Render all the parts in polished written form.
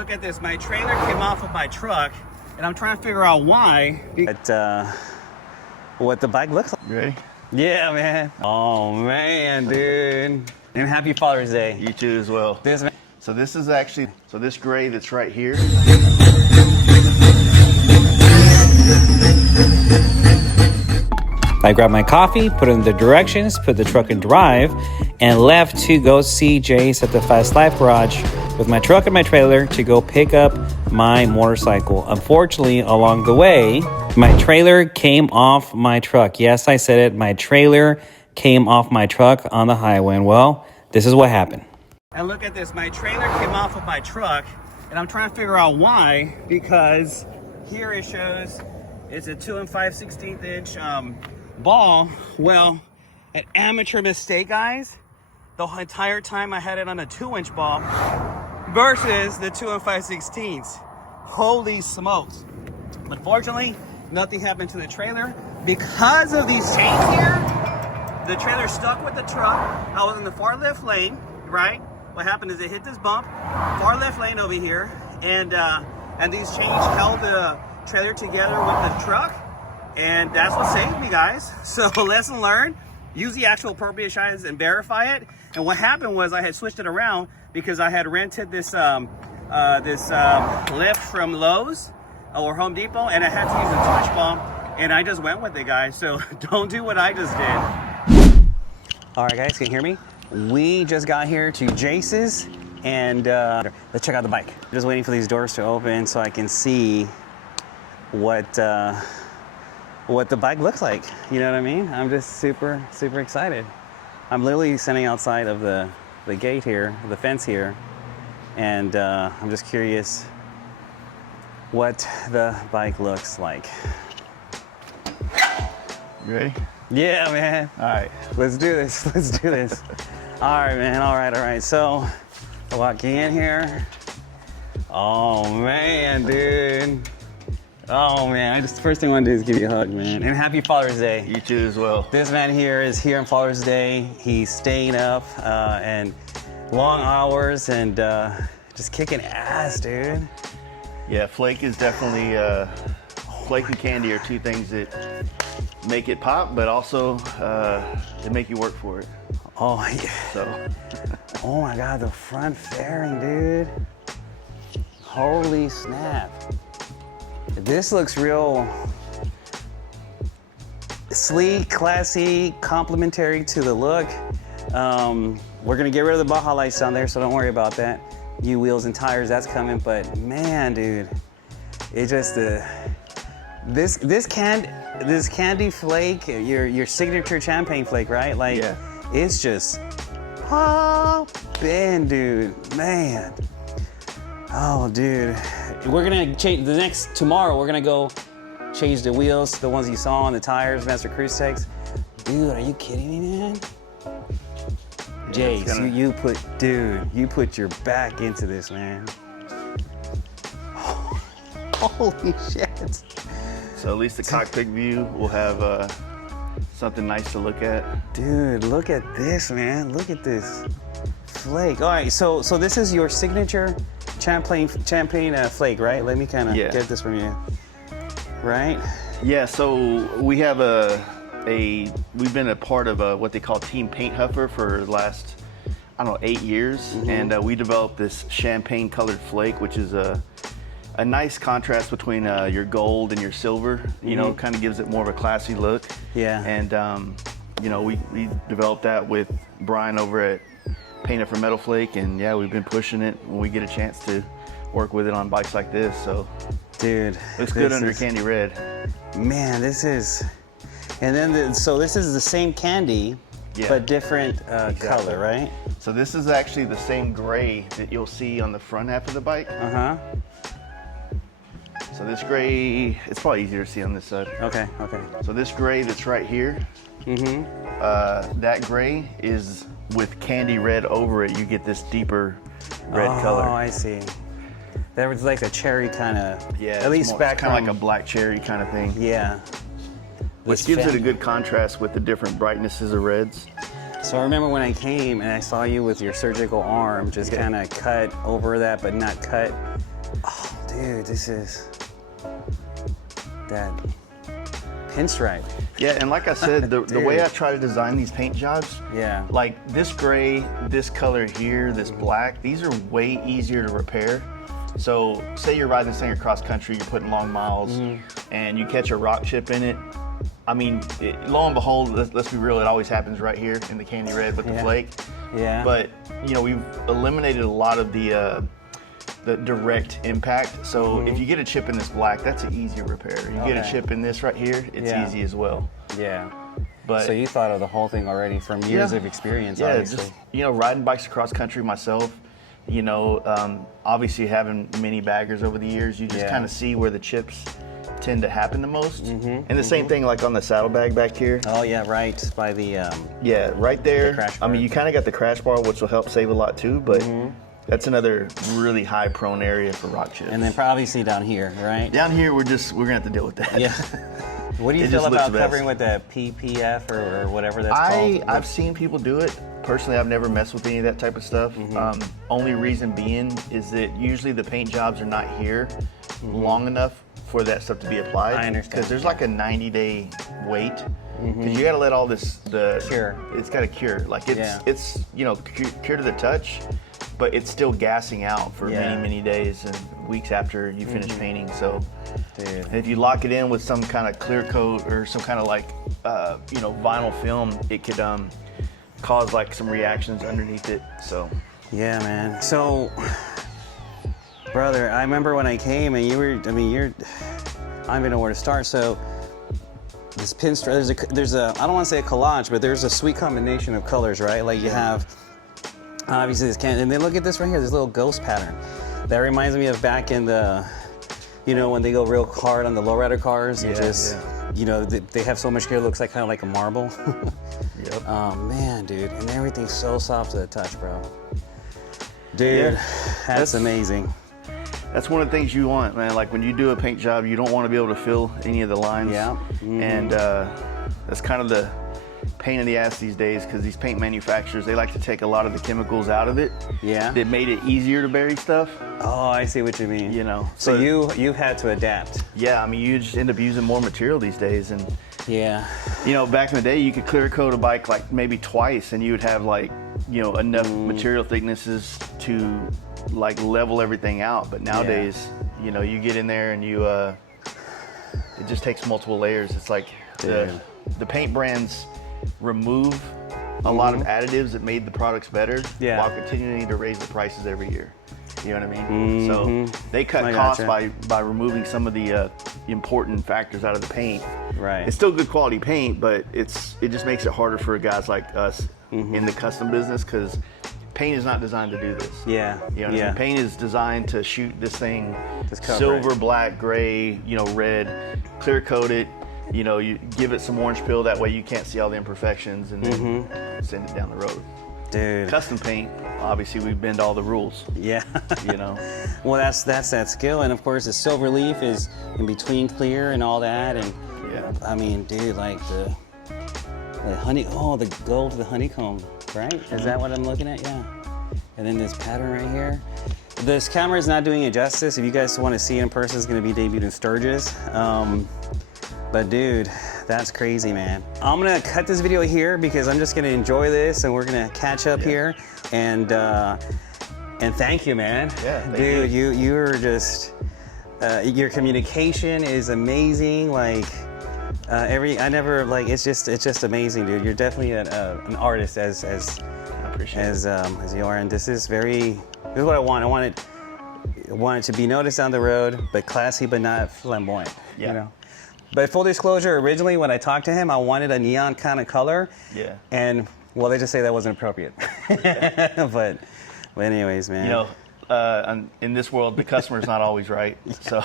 Look at this, my trailer came off of my truck and I'm trying to figure out why. What the bike looks like. You ready? Yeah, man. Oh man, dude. And happy Father's Day. You too as well. So this is actually, this gray that's right here. I grabbed my coffee, put in the directions, put the truck in drive, and left to go see Jace at the Fast Life Garage with my truck and my trailer to go pick up my motorcycle. Unfortunately, along the way, my trailer came off my truck. Yes, I said it. My trailer came off my truck on the highway. And well, this is what happened. And look at this, my trailer came off of my truck and I'm trying to figure out why, because here it shows it's a 2 5/16 inch ball. Well, an amateur mistake, guys. The entire time I had it on a 2-inch ball versus the 2 5/16. Holy smokes. Unfortunately, nothing happened to the trailer because of these chains here. The trailer stuck with the truck. I was in the far left lane, right? What happened is it hit this bump, far left lane over here, and these chains held the trailer together with the truck, and that's what saved me, guys. So lesson learned, use the actual appropriate shines and verify it. And what happened was I had switched it around because I had rented this lift from Lowe's or Home Depot, and I had to use a 2-inch ball, and I just went with it, guys. So don't do what I just did. All right, guys, can you hear me? We just got here to Jace's, and let's check out the bike. Just waiting for these doors to open so I can see what the bike looks like. You know what I mean? I'm just super excited. I'm literally standing outside of the gate here, the fence here, and I'm just curious what the bike looks like. You ready? Yeah, man. All right. Let's do this. Let's do this. All right, man. All right. So, walking in here. Oh, man, dude. Oh, man. The first thing I want to do is give you a hug, man. And happy Father's Day. You too as well. This man here is here on Father's Day. He's staying up and long hours and just kicking ass, dude. Yeah, Flake is definitely, Flake and candy are two things that make it pop, but also they make you work for it. Oh, yeah. So. Oh my God, the front fairing, dude. Holy snap. This looks real sleek, classy, complimentary to the look. We're gonna get rid of the Baja lights down there, so don't worry about that. New wheels and tires, that's coming, but man, dude, it just, this candy flake, your signature champagne flake, right? Like, yeah. It's just poppin', dude, man. Oh, dude. We're gonna change tomorrow. We're gonna go change the wheels, the ones you saw on the tires, Master Cruise Techs. Dude, are you kidding me, man? Jace, you put your back into this, man. Holy shit. So at least the cockpit view will have something nice to look at. Dude, look at this, man. Look at this flake. All right, so this is your signature champagne flake, right? Let me kind of get this from you. Right? Yeah, so we have we've been a part of what they call Team Paint Huffer for the last, I don't know, 8 years. Mm-hmm. And we developed this champagne colored flake, which is a nice contrast between your gold and your silver. Mm-hmm. You know, kind of gives it more of a classy look. Yeah. And, you know, we developed that with Brian over at Paint It for Metal Flake. And yeah, we've been pushing it when we get a chance to work with it on bikes like this. So, dude, looks good under candy red. Man, this is, and then so this is the same candy, but different color, right? So this is actually the same gray that you'll see on the front half of the bike. Uh-huh. So this gray, it's probably easier to see on this side. Okay. So this gray that's right here, that gray is with candy red over it. You get this deeper red color. Oh, I see. That was like a cherry kind of, at least back kind of like a black cherry kind of thing. Yeah. Which gives it a good contrast with the different brightnesses of reds. So I remember when I came and I saw you with your surgical arm just kind of cut over that, but not cut Dude, this is that pinstripe. Yeah, and like I said, the way I try to design these paint jobs, Yeah. like this gray, this color here, this black, these are way easier to repair. So say you're riding this thing across country, you're putting long miles, and you catch a rock chip in it. I mean, lo and behold, let's be real, it always happens right here in the candy red with the flake. Yeah. But, you know, we've eliminated a lot of the direct impact. So if you get a chip in this black, that's an easier repair. You get a chip in this right here, it's easy as well. Yeah. But so you thought of the whole thing already from years of experience, obviously. just, you know, riding bikes across country myself, you know, obviously having mini baggers over the years, you just kind of see where the chips tend to happen the most. And the same thing like on the saddlebag back here. Oh yeah, right by the right there. the crash I mean, bar. you kind of got the crash bar, which will help save a lot too, but that's another really high prone area for rock chips. and then obviously down here, right? Down here, we're gonna have to deal with that. Yeah. What do you It feel just looks about the best. covering with the PPF or whatever that's called? I've seen people do it. Personally, I've never messed with any of that type of stuff. Only reason being is that usually the paint jobs are not here long enough for that stuff to be applied. I understand. Because there's like a 90-day wait. Because you got to let all this Cure. It's got to cure. Like it's you know cure to the touch, but it's still gassing out for many days and weeks after you finish painting. So. Dude. If you lock it in with some kind of clear coat or some kind of like, you know, vinyl film, it could cause like some reactions underneath it. So. Yeah, man. So, brother, I remember when I came and you were, I mean, I don't even know where to start. So, this pinstripe, there's a, I don't want to say a collage, but there's a sweet combination of colors, right? Like you have, obviously this and then look at this right here, this little ghost pattern. That reminds me of back in the, you know, when they go real hard on the lowrider cars, and just, you know, they have so much gear, it looks like kind of like a marble. Oh man, dude, and everything's so soft to the touch, bro. Dude, that's amazing. That's one of the things you want, man. Like when you do a paint job, you don't want to be able to fill any of the lines. Yeah. And that's kind of the pain in the ass these days, because these paint manufacturers, they like to take a lot of the chemicals out of it. Yeah. That made it easier to bury stuff. Oh, I see what you mean. You know. So you've had to adapt. Yeah, I mean, you just end up using more material these days, and Yeah. you know, back in the day, you could clear coat a bike like maybe twice, and you would have like, you know, enough material thicknesses to like level everything out. But nowadays, you know, you get in there and you, it just takes multiple layers. It's like the paint brands remove a lot of additives that made the products better while continuing to raise the prices every year. You know what I mean? So they cut costs by removing some of the important factors out of the paint. Right. It's still good quality paint, but it just makes it harder for guys like us in the custom business, because paint is not designed to do this. Yeah. You know what I mean? Paint is designed to shoot this thing Just cover silver, it. black, gray, you know, red, clear coat it. You know, you give it some orange peel, that way you can't see all the imperfections, and then send it down the road. Dude. Custom paint, obviously we bend all the rules. Yeah. You know. Well, that's that skill, and of course the silver leaf is in between clear and all that, and I mean, dude, like the honey, the gold, the honeycomb, right? Is that what I'm looking at? Yeah. And then this pattern right here. This camera is not doing it justice. If you guys want to see it in person, it's going to be debuted in Sturgis. But dude, that's crazy, man. I'm gonna cut this video here because I'm just gonna enjoy this, and we're gonna catch up here. And thank you, man. Yeah, thank dude, you're just your communication is amazing. Like it's just amazing, dude. You're definitely an artist as I appreciate as you are, and this is what I want. I want it to be noticed on the road, but classy, but not flamboyant. Yeah. You know. But full disclosure, originally when I talked to him, I wanted a neon kind of color. Yeah. And well, they just say that wasn't appropriate. but anyways, man. You know, in this world, the customer's not always right. So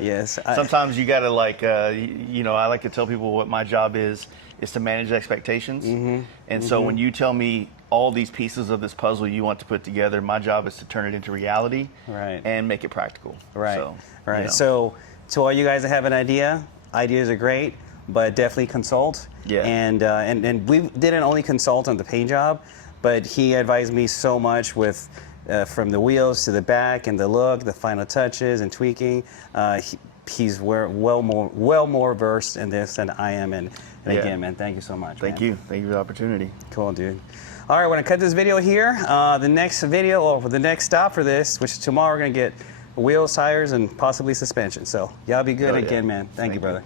yes. sometimes you gotta like, you know, I like to tell people what my job is to manage expectations. And so when you tell me all these pieces of this puzzle you want to put together, my job is to turn it into reality. Right. And make it practical. Right. So, right. You know. So to all you guys that have an idea, ideas are great, but definitely consult. Yeah. And we didn't only consult on the paint job, but he advised me so much with from the wheels to the back and the look, the final touches and tweaking. He's well more versed in this than I am. And again, man, thank you so much. Thank you for the opportunity. Cool, dude. All right, we're gonna cut this video here. The next video, or the next stop for this, which is tomorrow, we're gonna get wheels, tires, and possibly suspension. So y'all be good again, man. Thank you, brother.